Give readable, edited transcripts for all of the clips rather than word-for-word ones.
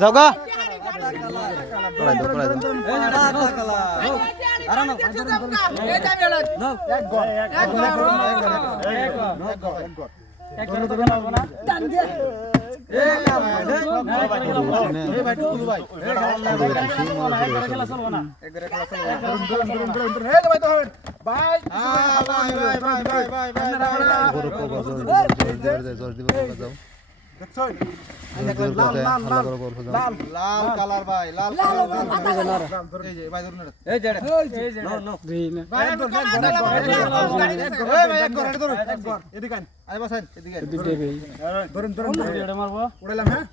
যাওগা লাল colour ভাই লাল এই যে ভাই ধরুন এই যে নো নো ভাই এক গর এদিকে আন আই বসেন এদিকে ধরুন ধরুন ধরুন মারবো উড়াইলাম হ্যাঁ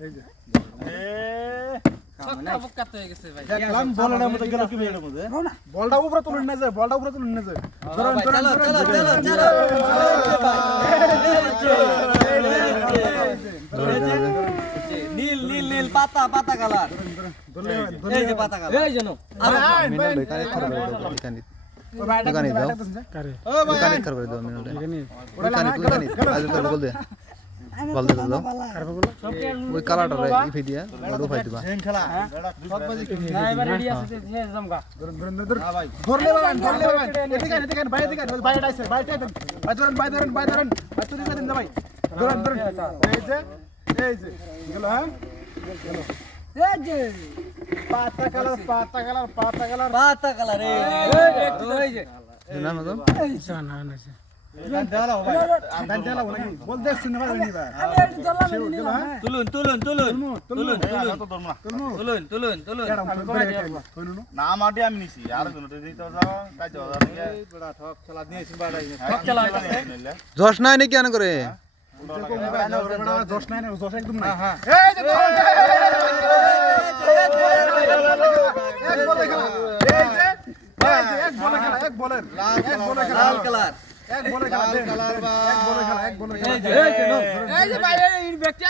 এই যে সক্কা বক্কাত হয়ে গেছে ভাই দেখলাম বলের মধ্যে গেল কি এর মধ্যে বলটা উপরে তুলুন না যায় বলটা উপরে তুলুন না যায় ধরুন ধরুন চলো নীল নীল নীল পাতা পাতা কালার এই যে পাতা কালার এই জানো মিনল কানেক্ট করে দাও দোকানে দাও ও ভাই কানেক্ট করে দাও মিনল কানেক্ট আজ বল দে বল দে দাও ওই কালারটা ইফে দিয়া ওডো ফাই দিবা গেম খেলা সব বাজে না এবার রেডি আছে সে জমগা ধরুন ধরুন ধরুন ভাই ধরলে ভাই এদিকে ভাই এদিকে ভাই আইছে ভাই ধরুন ভাই তুই দিন না ভাই ধরুন ধরুন এই যে গেল হ্যাঁ গেল এই যে পাতা কালার এই যে না না এই জানা না ডালা ভাই ডালা নাকি বল দেখ শুনে ভাই নিবা আমি একটু দলা নিনি তুলুন নাম আডি আমি নিছি আর কোন দিতে যাও কাজ যাও বড়া ঠক খেলা দিয়েছি বাড়াই ঠক খেলা জশ নাই নাকি কেন করে জশ নাই না জশ একদম নাই এই যে এক বলে খেলা লাল কালার এক বলে খেলা এক বলে খেলা এই যে ভাই এই ব্যক্তি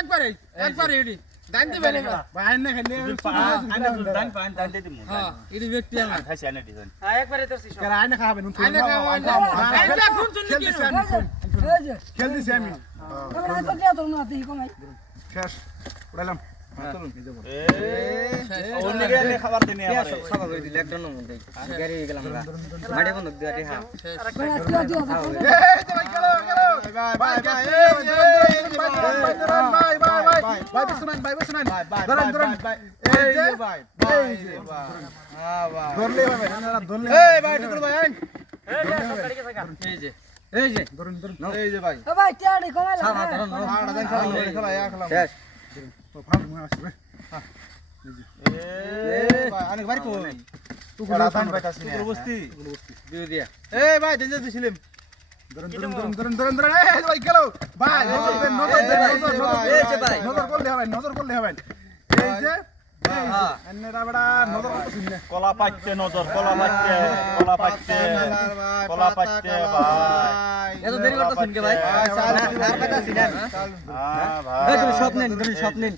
একবার এডি দান দিবেন ভাই আইনে খালি দান দিতে মু হ্যাঁ এডি ব্যক্তি আমার খাইছে আইনে দিবেন হ্যাঁ একবারে তো সিস্টেম কারা আইনে খাবেন আইনে খাওয়ান আইনে কোন চুন কি এই যে খেল দিছি আমি আমরা তো দিয়া তো না দেখি কোনাই শেষ উড়াইলাম চলুন এই যাব অন্য গেলে খাবার দিনে আমারে সব হই দিল একটা নম দেই গাড়ি গেলাম আমরা মাঠে বন্ধ দিয়াটি হ্যাঁ ভাই শুনান ধরেন এই যে ভাই হ্যাঁ ভাই ধরলে ভাই ধরলে এই ভাই টুকুর ভাই আইন এই যে ধরুন এই যে ভাই ভাই টিয়াড়ি কমাইলা হ্যাঁ ধরুন খেলা শেষ ভাই আসবে হ্যাঁ এই ভাই অনেক বাড়ি কই টুকুর দান পাইতাছি টুকুর বস্তি দিয়ে দিয়া এই ভাই দেন দিছিলাম ধরুন এই ভাই গেল ভাই নজর করলে হবে এই যে আন্নেরা বড় নজর করতেছিস না কলা পাইতে ভাই এত দেরি করতেছিস কে ভাই আর পাইতাছিস না হ্যাঁ ভাই তুমি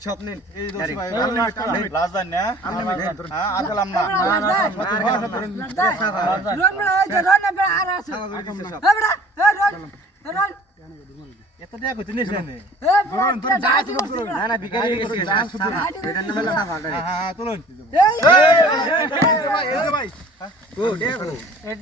সব নেন এই দোষ ভাই লাজ দেন না হ্যাঁ আজলাম না রন এত দেয়া কইতে নিছ না না না বিকারি গেছে এটা নাম না ভাড়া হ্যাঁ তুলুন এই ভাই কো দেখো এই